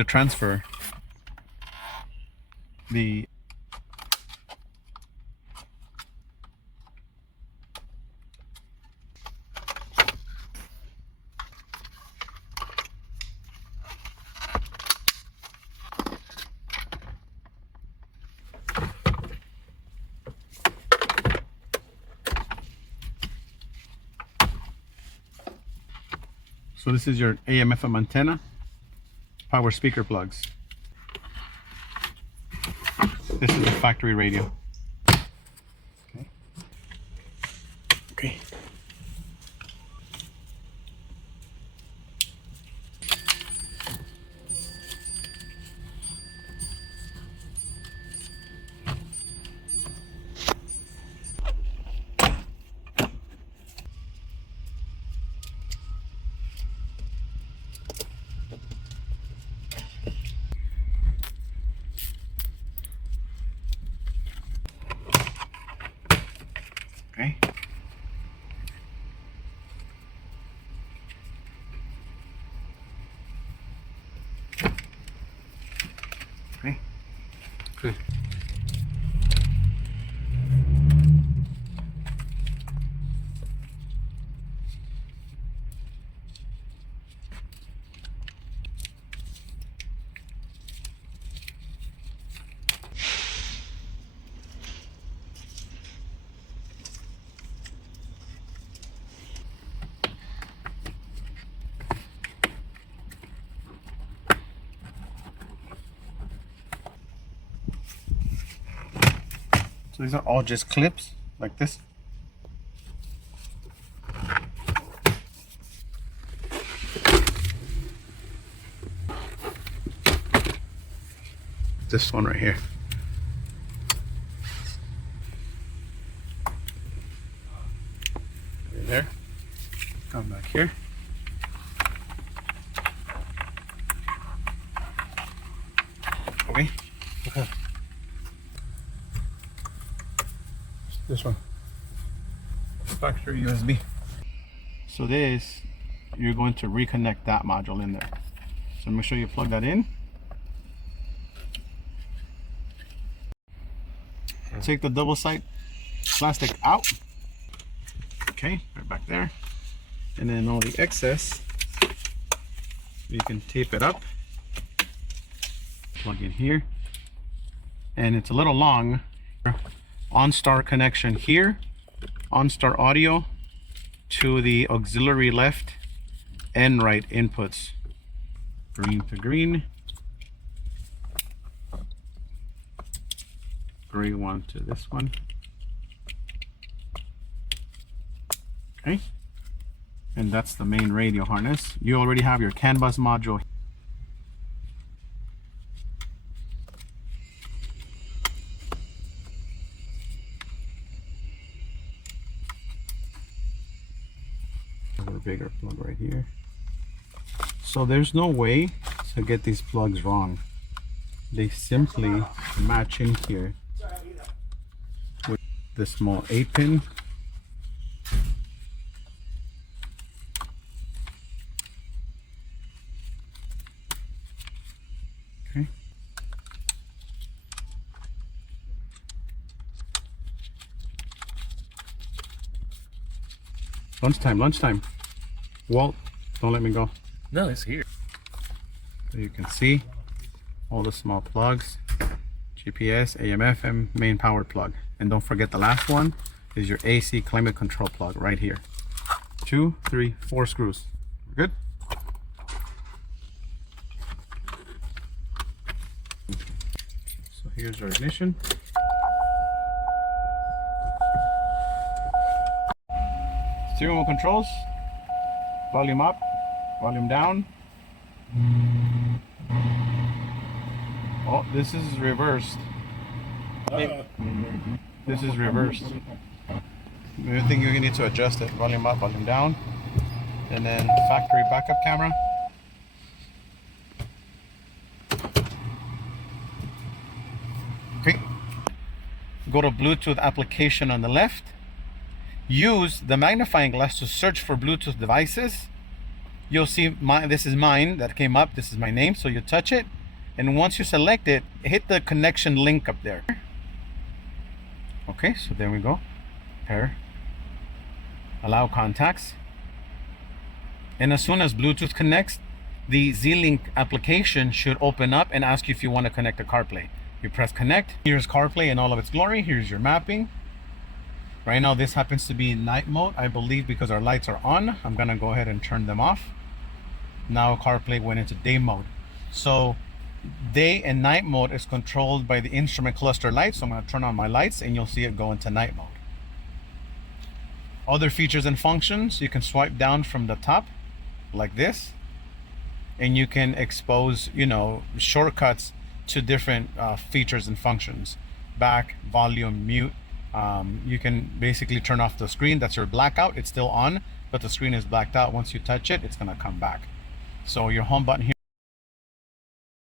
to transfer the So this is your AM FM antenna, power speaker plugs. This is the factory radio. Okay. Okay. Okay. Okay. Good. So these are all just clips like this. This one right here. Right there. Come back here. Okay. Okay. This one, factory USB. So this, you're going to reconnect that module in there. So make sure you plug that in. Take the double side plastic out. Okay, right back there. And then all the excess, you can tape it up. Plug in here. And it's a little long. OnStar connection here, OnStar audio to the auxiliary left and right inputs. Green to green, gray one to this one. Okay, and that's the main radio harness. You already have your CAN bus module. Bigger plug right here. So there's no way to get these plugs wrong. They simply match in here with the small 8-pin. Okay. Lunchtime. Walt, don't let me go. No, it's here. So you can see all the small plugs, GPS, AM, FM, main power plug. And don't forget the last one is your AC climate control plug right here. 2, 3, 4 screws. We're good? So here's our ignition. Steering wheel controls. Volume up, volume down. Oh, this is reversed. This is reversed. I think you need to adjust it. Volume up, volume down. And then factory backup camera. Okay. Go to Bluetooth application on the left. Use the magnifying glass to search for Bluetooth devices. you'll see this is mine that came up. This is my name. So you touch it, and once you select it, hit the connection link up there. Okay, so there we go. Pair. Allow contacts. And as soon as Bluetooth connects, the Z-Link application should open up and ask you if you want to connect to CarPlay. You press connect. Here's CarPlay in all of its glory. Here's your mapping. Right now this happens to be in night mode, I believe, because our lights are on. I'm gonna go ahead and turn them off. Now CarPlay went into day mode. So day and night mode is controlled by the instrument cluster lights. So I'm gonna turn on my lights and you'll see it go into night mode. Other features and functions, you can swipe down from the top like this, and you can expose, you know, shortcuts to different features and functions. Back, volume, mute. You can basically turn off the screen. That's your blackout. It's still on, but the screen is blacked out. Once you touch it, it's gonna come back. So your home button here